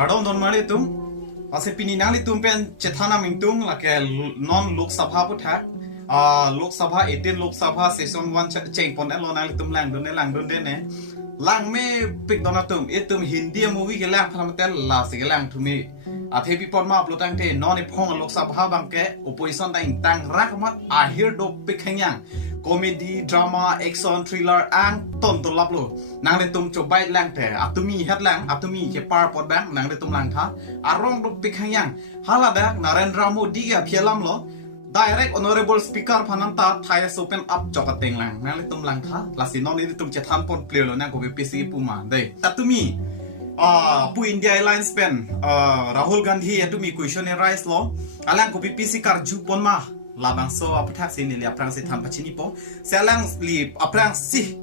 Kadang don nanglitum ase pini nanglitum pen cethana mingtung lake non Lok Sabha puthak Lok Sabha 18 Lok Sabha session 1 cheng pon elo nanglitum lang don ne lang me pik donatum itum Hindi movie ke lang phamatel la se ke lang thumi athe pi pon ma uploadang te non e phong Lok Sabha bangke opposition ta intang rakmat ahir do pik khangyang comedy drama action thriller ang ton to laplo nanglitum chobai lang te atumi het lang atumi ke par pot bang nanglitum lang tha arong do pik khangyang halada Narendra Modi ga phielam lo Direct Honorable Speaker Phananta Thai Open Up Jokateng lang nanglitum lang tha lasinon ni tum chethan pon player lo na ko PC puma dei tatumi pu India Alliance pen Rahul Gandhi atumi questionnaire lo alang ko PC karju pon ma labang so apathak sin li aprang se tham pachini po selang li aprang si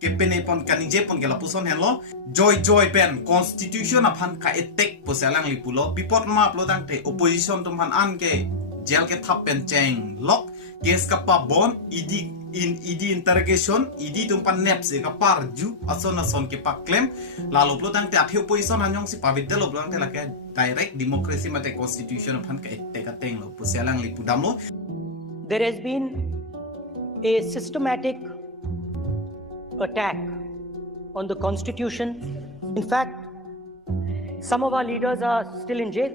kepene pon kaninje pon gela puson hello joy pen constitution aphan ka etek po selang li pulo bipot ma uploadang te opposition tum han an ke jail ke thap pen cheng lock case ka pa bon id interrogation id tum pan nep se ka par ju ason ke pa claim lalu uploadang te athi opposition anyong si pavidel uploadang te la ke direct democracy mate constitution aphan ka etek ka teng lo pu selang li pudam lo. There has been a systematic attack on the constitution. In fact, some of our leaders are still in jail.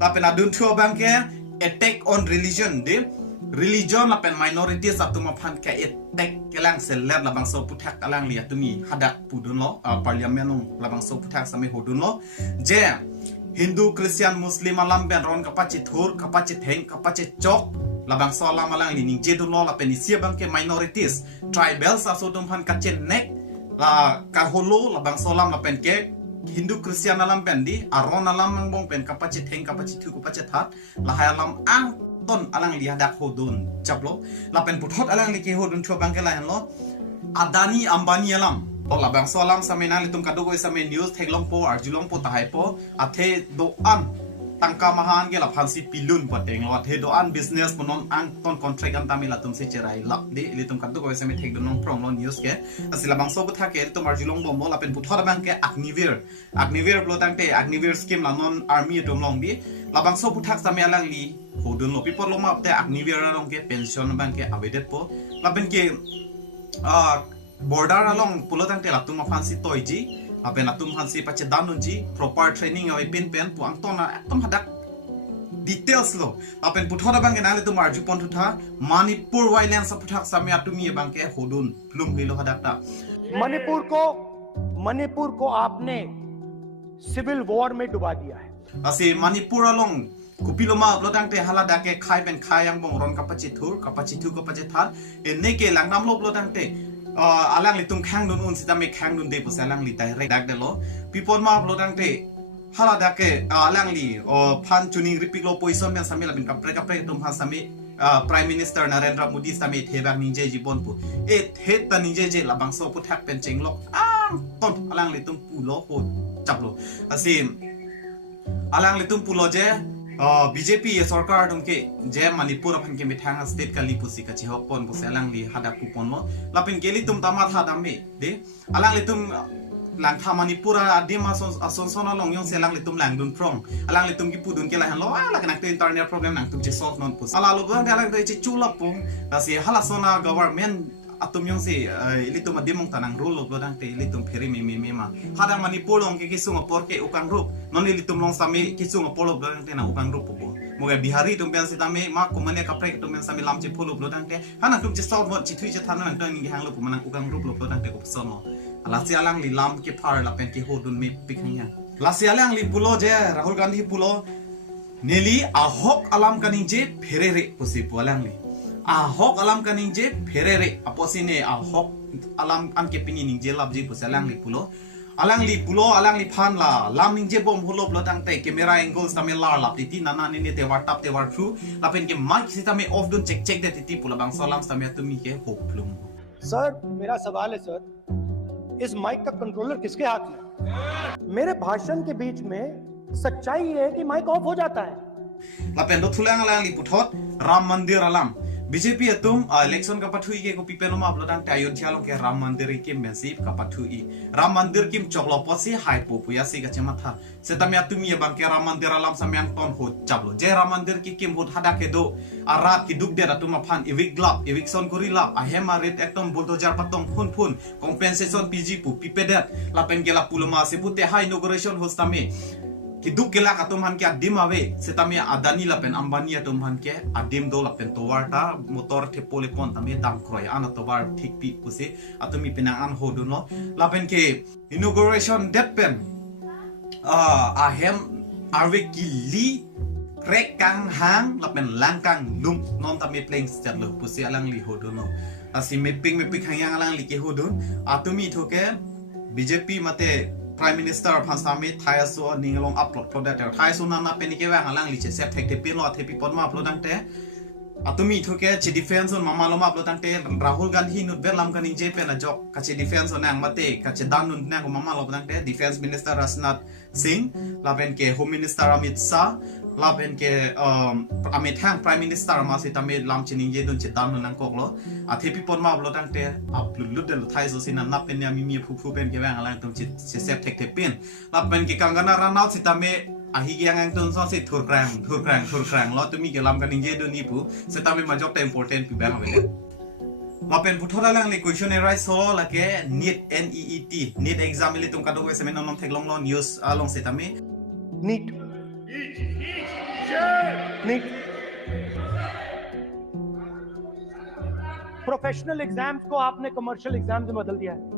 Apen adun thua bangke attack on religion de religion apen minorities atuma phan ka attack kelang seller labang so puthak alang li atumi hadak pudun lo parliament ong labang so puthak sami hodun lo je Hindu Christian Muslim alam ben ron kapachi thur kapachi theng kapachi chok labang so alam alang li ning je dun lo apen isia bangke minorities tribals aso dum phan ka chen nek la ka holo labang so alam apen ke Hindu Christian alam pendi aron alam bong pen kapachi theng kapachi thu kapachi that lahai alam ang ton alang li hadak hodun chaplo la pen puthot alang li ke hodun thua bangke la lo Adani Ambani alam o labang so alam samena li tum kadu ko same news theglong po arjulong po tahai po athe do an tangka mahan ge la phansi pilun pateng lo athe do an business ponon ang ton contract an tamila tum se cherai lap de li tum kadu ko same theg donong prong lo news ke asila bang so ko thake tum arjulong bom lo la pen puthot bang ke agniver blo tangte agniver scheme la non army tum long bi labang so puthak same alang li hodun lo people lo map te agniver long ke pension bang ke abedet po la pen ke border along pulo tangte la tum fansi toyji apen atum hansi pache danunji proper training awi pin pen puang tona atom hadak details lo apen puthora bang enale tum arju pon thutha Manipur violence puthak same atumi bang ke hodun plum hilo hadak ta Manipur को आपने civil war में डुबा दिया है asi Manipur along kupiloma uploadang te hala dake khai ben khayang bong ron kapachi thur kapachi thu kapachi thar enne ke langnam lo uploadang te alang li tum khang dun un sita me khang dun de pusalang li direct dak de lo people ma uploadang te hala dake alang li phan tuning repeat lo poison men samela bin kapre tum ha sami Prime Minister Narendra Modi sami thebang ninje jibon pu the ta ninje je labang so puthak pen chenglok ton alang li tum pulo ho chaplo asim alang li tum pulo je BJP सरकार तुमके जे मणिपुर अपन के मिठांग state का लिपुसी का चिहो पन पुसेलांग li hadak kupon lo lapin geli tum tama tha dambe de alang li tum langtha manipura adima asonsona long yong selang li tum lang dun prong alang li tum ki pudun ke la han lo ala kana te internet problem nang tum je solve non pus ala lo bang alang de che chula pung asi hala sona government atum yong si ilitum adimong tanang rule lo dang te ilitum pheri me ma hadang manipur long ke kisung por ke ukang rup non ilitum long sami kisung por lo dang te na ukang rup po moga bihari tum pian si tame ma kumane kapre tum pian sami lam che pholo lo dang te hana tum che solve mo chi thui che than nang tang ni hang lo manang ukang rup lo dang te ko son lo ala si alang li lam ke phar la pen ke hodun me pikhanya la si alang li pulo je Rahul Gandhi pulo neli ahok alam kaninje pherere pusi pualang li ahok alam kaninje pherere aposine ahok alam anke pini ninje labji pusalang li pulo alang li phan la lam ninje bom holop lo tang te camera angles tame lar lap ti nana ni te war tap te war through lapen ke mic si tame off dun check de ti pula bang salam tame tumi ke hoplum sir मेरा सवाल है sir इस mic का controller किसके हाथ में मेरे भाषण के बीच में सच्चाई है कि माइक ऑफ हो जाता है lapen do thulang alang li puthot ram mandir alam BJP तुम इलेक्शन का पठुई के को पीपे मा अपलोड अंग अयोध्या लोग के राम मंदिर के मेसिव का पठुई राम मंदिर किम चोकलो पसी हाई पोपुया सी गचे मथा सेतमे तुम ये बंग के राम मंदिर आलम समयंग टोन हो चाबलो जे राम मंदिर की किम हो हदा के दो आरात की दुख दे तुम फान इविक ग्लाब इविक सन कुरी लाब अहेमा रेट एकदम बुलडोजर पतंग फुन फुन कॉम्पेंसेशन पीजी पु पीपे दे लापेन गेला पुलमा से पुते हाई इनॉग्रेशन होस्तामे कि दुख गेला का तुम हन के अदिम आवे सेतमे अदानी लापेन अंबानी तुम हन के अदिम दो लापेन तोवारटा मोटर थे पोले पन तमे दाम क्रय आना तोवार ठीक पी पुसे अतमी पिना अन हो दुनो लापेन के इनॉग्रेशन डेट पेन अहेम आवे किली krek kang hang lapen langkang lum non tame playing stat lo pusi alang li hodun no asi mapping hang alang li ke hodun atumi thoke BJP mate Prime Minister Pansami Thaiso ningalong upload for that Thaiso na penike wang alang li che set tek te pin lo the pi podma upload ang te atumi thoke che defense on mama lo upload ang te Rahul Gandhi nut belam kan inje pe na jok ka che defense on ang mate ka che dan nun na ko mama lo ang te Defense Minister Rajnath Singh lapen ke Home Minister Amit Shah lapen ke amit hang Prime Minister ma se tame lam chining ye dun che dan nun ang kok lo athe pi podma upload ang te upload lut del Thaiso sin na pen ya mi phu pen ke wang alang tum che set tek te pin lapen ke Kangana Ranaut se tame ahi yang ang tun so se thur krang lo tumi ke lam kan inje do ni pu se tame ma jok ta important pi bang ave lapen puthora lang le questionnaire so la ke NEET exam le tum ka do se men nom theklong lo news along se tame NEET NEET professional exams को आपने commercial exams में बदल दिया है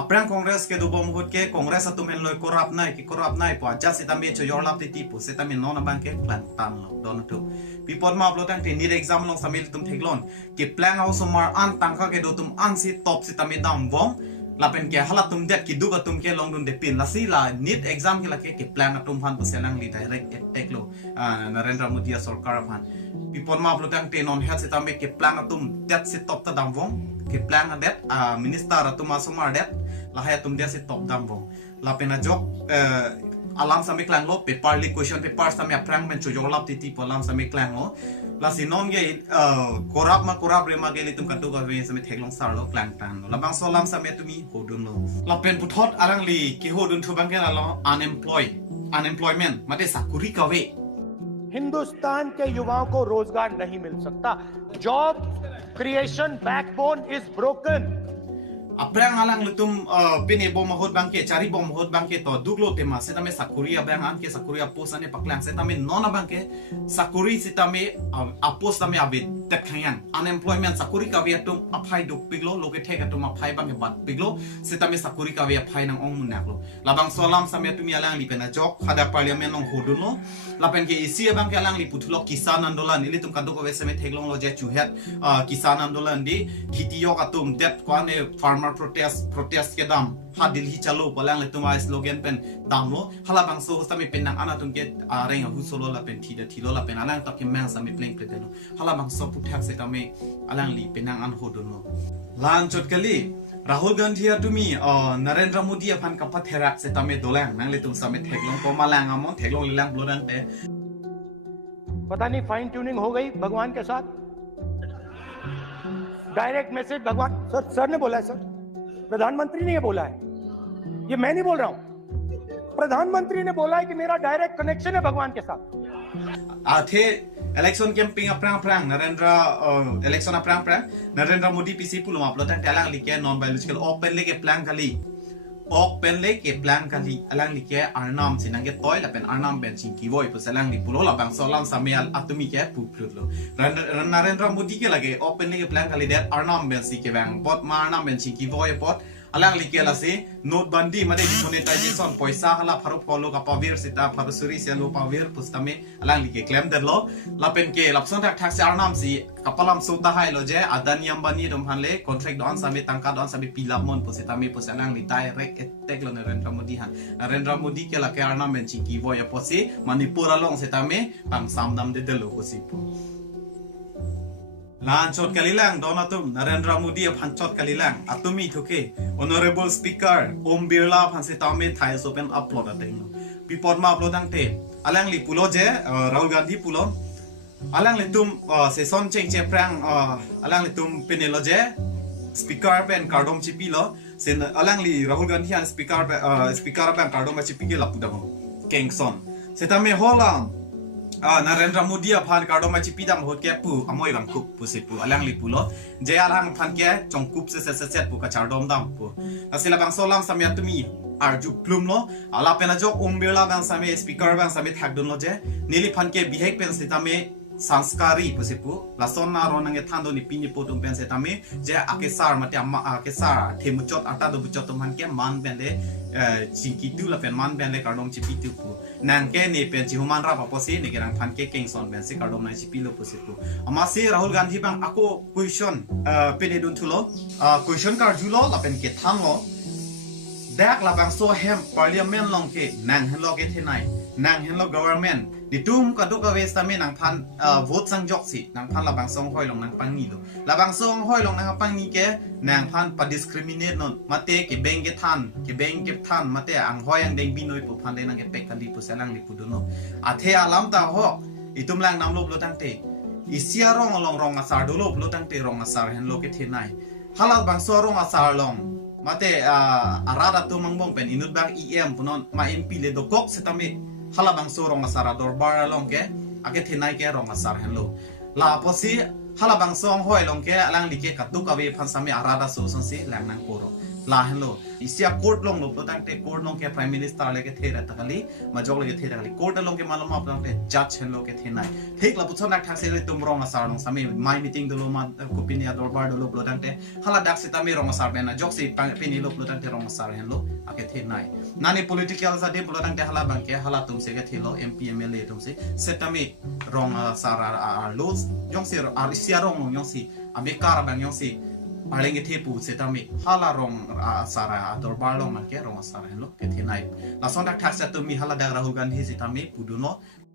Aprang Congress ke dubo muhut ke Congress atu men loy korap nai po aja sitame cho yorlap ti tipu sitame non abang ke plan tan lo don tu pipod ma upload ang ni exam long samil tum theklon ke plan au somar an tangka ke do tum an si top sitame dam wong lapen ke hala tum det ki duga tum ke long dun de pin la si la need exam ke la ke plan atum han to senang li direct attack lo Narendra Modi sarkar han pipod ma upload ang te non het sitame ke plan atum det si top ta dam wong ke plan adet minister atuma somar det lahaya tum dia se top dam wong la pena jok alam sami klang lo paper li question paper sami aprang men chojok lap ti po alam sami klang lo la sinon ge korap re ma ge li tum katu ga ve sami theklong sar lo klang tan lo labang so lam sami tumi hodun lo la pen puthot arang li ki hodun thu bang ke la lo unemployment mate sakuri ka ve Hindustan के युवाओं को रोजगार नहीं मिल सकता job creation backbone is broken Aprang alang lutum pine bom mahot bangke cari bom mahot bangke to duglo tema setame sakuri abang an ke sakuri apos ane paklang setame non abangke sakuri setame apos tame abe tekhayang unemployment sakuri ka ve tum aphai duk piglo loke theka tum aphai bangke bat piglo setame sakuri ka ve aphai nang ong munaklo labang solam same tumi alang li pena jok hada parliament nong hoduno lapen ke isi abangke alang li puthulo kisan andolan ili tum kaduk ve same theklong lo je chuhet kisan andolan di khitiyo atum det kwane farmer protest ke dam hadil hi chalo palang le tuma slogan pen dam lo hala bang so sta me pen nang ana tum ke renga hu solo la pen thilo la pen alang tak ke mang sa me playing pretelo hala bang so puthak se tame alang li pen nang an hodon lo lan chot kali Rahul Gandhi atumi Narendra Modi aphan ka pathera se tame dolang nang le tum sa me theklong ko malang amon theklong lilang blodan te पता नहीं fine tuning हो गई भगवान के साथ direct message भगवान sir ने बोला है सर प्रधानमंत्री ने ये बोला है ये मैं नहीं बोल रहा हूं प्रधानमंत्री ने बोला है कि मेरा डायरेक्ट कनेक्शन है भगवान के साथ आथे election camping aprang election aprang Narendra Modi PC pulum upload tang telang like non biological open like plan kali open like plan kali alang like arnam sinang ke toy lapen arnam ben chingki boy pusalang li pulo la bang solam sameal atumi ke puplut lo Narendra Modi ke lage open like plan kali that arnam ben si ke bang bot ma arnam ben chingki boy pot alang like la se note bandi made monetization paisa hala pharu follow ka pawir sita pharu suri se lo pawir pustame alang like claim der lo lapen ke lapson tak thak se arnam si kapalam sota hai lo je adani ambani dom hanle contract don same tangka don same pilap mon pusitame pusalang li direct attack lo Narendra Modi ke la ke arnam ben chiki boy posi manipur along setame pang samdam de delo kosipo lan chot kalilang donatum Narendra Modi phanchot kalilang atumi thuke honorable speaker Om Birla phanse tame thai open upload ateng pipot ma upload ang te alang li pulo je Rahul Gandhi pulo alang litum season cheng che prang alang litum peneloje speaker pen kardom chipi lo sen alang li Rahul Gandhi an speaker pen kardom chipi ke lapu dam kengson setame holam Narendra Modi aphan kardom chipi dam hot ke pu amoi bang kup pu sipu alang li pulo je alang phan ke chongkup se pu ka chardom dam pu asila bang solam samya tumi arju plum lo ala pena jok umbela bang same speaker bang same thakdon lo je nili phan ke bihek pen setame sanskari pusipu lason na ron nge thando ni pini potum pen setame je akesar mate amma akesar themuchot ata do buchot man ke man ben le chingki tu la pen man ben le kardom chipi tu pu nang ke ne pen chi human ra paposi ne gerang phan ke kengson ben se kardom na chipi lo pusipu ama se Rahul Gandhi bang ako question pene dun thulo question kar julo la pen ke tham lo dak la bang so hem parliament long ke nang hen lo ke thenai nang hen lo government ditum ka do ka westa me nang phan vote sang jok si nang phan la bang song hoi long nang pang ni lo la bang song hoi long nang pang ni ke nang phan pa discriminate non mate ke beng ke than mate ang hoi ang deng binoi pu phan de nang ke pek kan di pu selang li pu do no athe alam ta ho itum lang nam lo tang te isia rong asar do lo tang te rong asar hen lo ke thenai halal bang so rong asar long mate arada tu mangbong pen inut bang em punon ma mp le do kok setame hala bang so rong asara dorbar long ke ake thenai ke rong asar hen lo la posi hala bang song hoi long ke alang like katu ka we phan same arada so son se lang nang poro la hen lo isia court long lo tang te court long ke prime minister le ke thera takali majok le ke thera takali court long ke malama apang te judge hen lo ke thenai thik la puchon nak thase le tum rong asar long same my meeting do lo ma kopini dorbar do lo tang te hala dak se tame rong asar bena jok se peni lo tang te rong asar hen lo ake thenai nani political sa de tang te hala bang ke hala tum se ke thelo mp mla tum se setame rong asar lo jong se ar sia rong yong si abekar bang yong si alenge thepu setame hala rong asara dorbar long man ke rong asar hen lo ke thenai la son dak thak se tumi hala dak Rahul Gandhi setame puduno